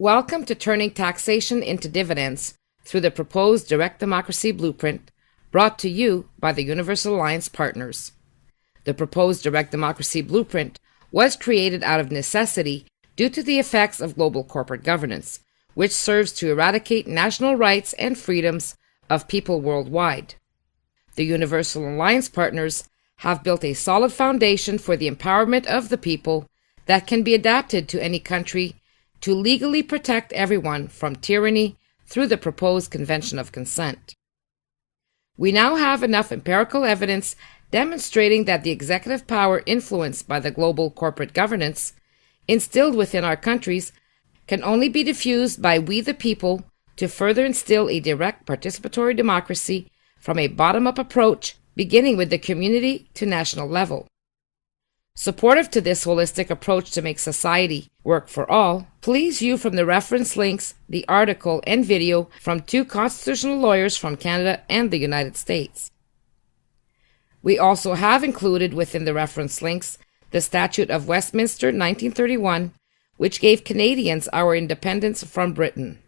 Welcome to Turning Taxation into Dividends through the proposed Direct Democracy Blueprint, brought to you by the Universal Alliance Partners. The proposed Direct Democracy Blueprint was created out of necessity due to the effects of global corporate governance, which serves to eradicate national rights and freedoms of people worldwide. The Universal Alliance Partners have built a solid foundation for the empowerment of the people that can be adapted to any country to legally protect everyone from tyranny through the proposed Convention of Consent. We now have enough empirical evidence demonstrating that the executive power influenced by the global corporate governance instilled within our countries can only be diffused by we the people to further instill a direct participatory democracy from a bottom-up approach beginning with the community to national level. Supportive to this holistic approach to make society work for all, please view from the reference links the article and video from two constitutional lawyers from Canada and the United States. We also have included within the reference links the Statute of Westminster 1931, which gave Canadians our independence from Britain.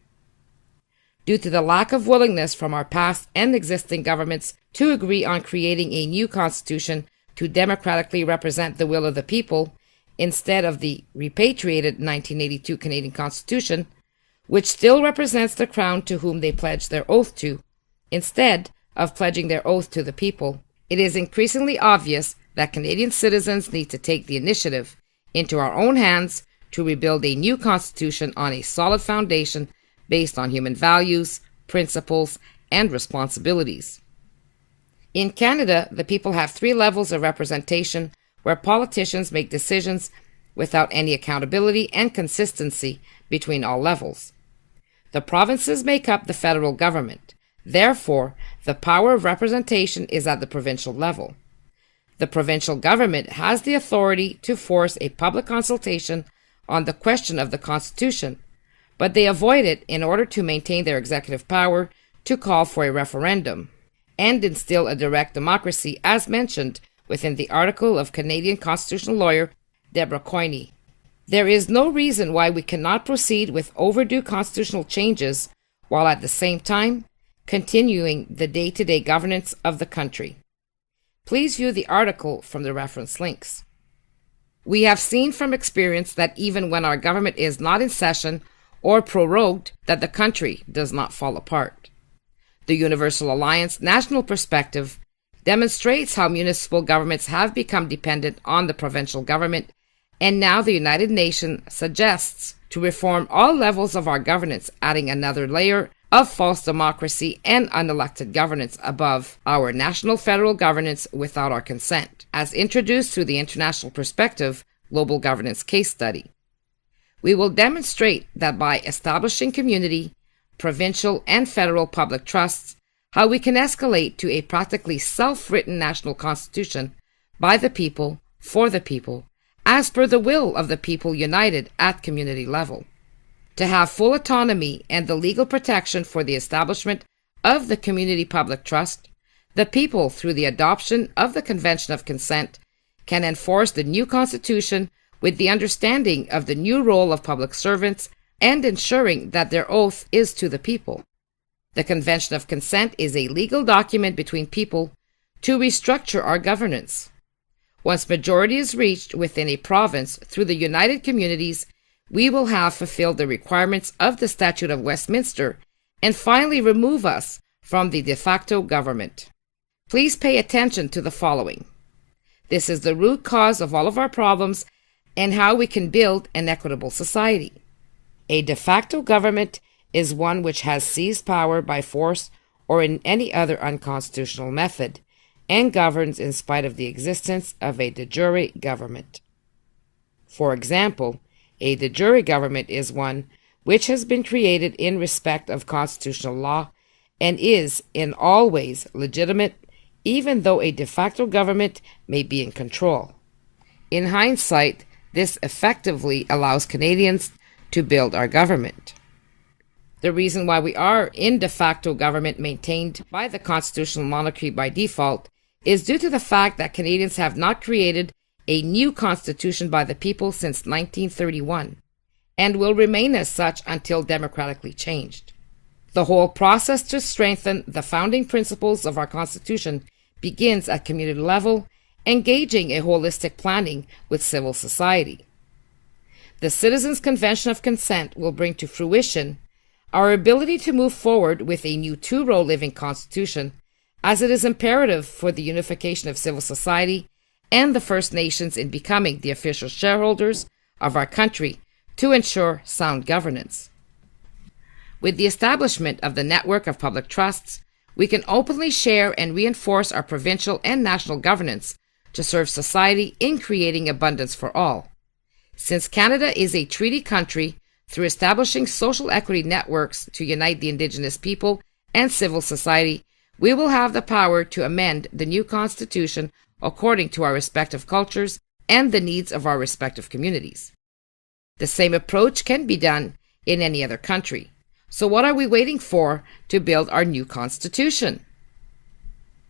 Due to the lack of willingness from our past and existing governments to agree on creating a new constitution to democratically represent the will of the people, instead of the repatriated 1982 Canadian Constitution, which still represents the Crown to whom they pledged their oath to, instead of pledging their oath to the people, it is increasingly obvious that Canadian citizens need to take the initiative into our own hands to rebuild a new constitution on a solid foundation based on human values, principles, and responsibilities. In Canada, the people have 3 levels of representation where politicians make decisions without any accountability and consistency between all levels. The provinces make up the federal government. Therefore, the power of representation is at the provincial level. The provincial government has the authority to force a public consultation on the question of the Constitution, but they avoid it in order to maintain their executive power to call for a referendum and instill a direct democracy, as mentioned within the article of Canadian constitutional lawyer Deborah Coyne. There is no reason why we cannot proceed with overdue constitutional changes while at the same time continuing the day-to-day governance of the country. Please view the article from the reference links. We have seen from experience that even when our government is not in session or prorogued, that the country does not fall apart. The Universal Alliance national perspective demonstrates how municipal governments have become dependent on the provincial government, and now the United Nations suggests to reform all levels of our governance, adding another layer of false democracy and unelected governance above our national federal governance without our consent, as introduced through the International Perspective Global Governance Case Study. We will demonstrate that by establishing community, provincial, and federal public trusts, how we can escalate to a practically self-written national constitution by the people, for the people, as per the will of the people united at community level. To have full autonomy and the legal protection for the establishment of the community public trust, the people, through the adoption of the Convention of Consent, can enforce the new constitution with the understanding of the new role of public servants and ensuring that their oath is to the people. The Convention of Consent is a legal document between people to restructure our governance. Once majority is reached within a province through the united communities, we will have fulfilled the requirements of the Statute of Westminster and finally remove us from the de facto government. Please pay attention to the following. This is the root cause of all of our problems and how we can build an equitable society. A de facto government is one which has seized power by force or in any other unconstitutional method and governs in spite of the existence of a de jure government. For example, a de jure government is one which has been created in respect of constitutional law and is in all ways legitimate, even though a de facto government may be in control. In hindsight, this effectively allows Canadians to build our government. The reason why we are in de facto government maintained by the constitutional monarchy by default is due to the fact that Canadians have not created a new constitution by the people since 1931, and will remain as such until democratically changed. The whole process to strengthen the founding principles of our Constitution begins at community level, engaging a holistic planning with civil society. The Citizens' Convention of Consent will bring to fruition our ability to move forward with a new two-row living constitution, as it is imperative for the unification of civil society and the First Nations in becoming the official shareholders of our country to ensure sound governance. With the establishment of the network of public trusts, we can openly share and reinforce our provincial and national governance to serve society in creating abundance for all. Since Canada is a treaty country, through establishing social equity networks to unite the Indigenous people and civil society, we will have the power to amend the new Constitution according to our respective cultures and the needs of our respective communities. The same approach can be done in any other country. So what are we waiting for to build our new Constitution?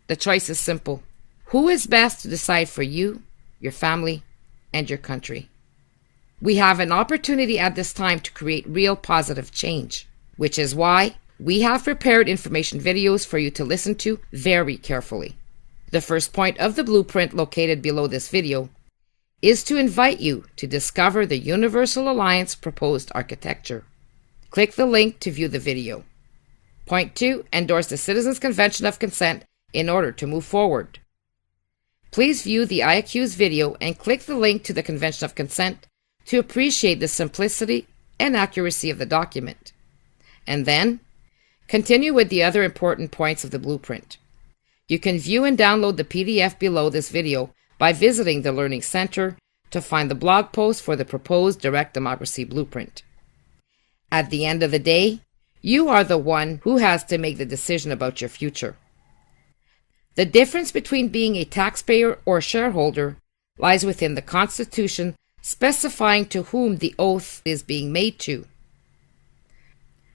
The choice is simple. Who is best to decide for you, your family, and your country? We have an opportunity at this time to create real positive change, which is why we have prepared information videos for you to listen to very carefully. The first point of the blueprint located below this video is to invite you to discover the Universal Alliance proposed architecture. Click the link to view the video. Point 2. Endorse the Citizens' Convention of Consent in order to move forward. Please view the IAQ's video and click the link to the Convention of Consent to appreciate the simplicity and accuracy of the document. And then, continue with the other important points of the blueprint. You can view and download the PDF below this video by visiting the Learning Center to find the blog post for the proposed Direct Democracy Blueprint. At the end of the day, you are the one who has to make the decision about your future. The difference between being a taxpayer or shareholder lies within the Constitution specifying to whom the oath is being made to.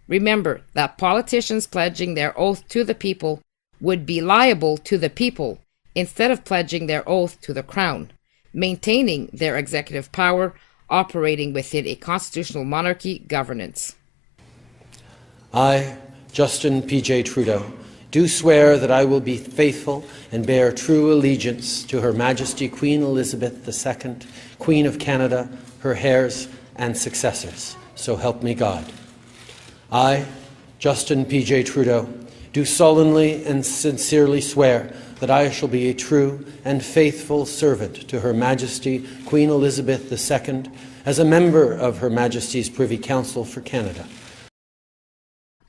Remember that politicians pledging their oath to the people would be liable to the people instead of pledging their oath to the Crown, maintaining their executive power operating within a constitutional monarchy governance. I, Justin P.J. Trudeau, do swear that I will be faithful and bear true allegiance to Her Majesty Queen Elizabeth II, Queen of Canada, her heirs and successors. So help me God. I, Justin P.J. Trudeau, do solemnly and sincerely swear that I shall be a true and faithful servant to Her Majesty Queen Elizabeth II as a member of Her Majesty's Privy Council for Canada.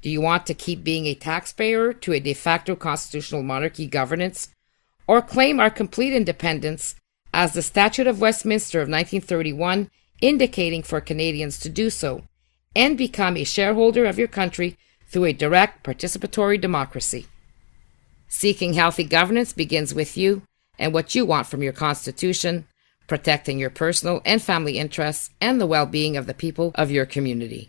Do you want to keep being a taxpayer to a de facto constitutional monarchy governance, or claim our complete independence as the Statute of Westminster of 1931 indicating for Canadians to do so, and become a shareholder of your country through a direct participatory democracy? Seeking healthy governance begins with you and what you want from your Constitution, protecting your personal and family interests and the well-being of the people of your community.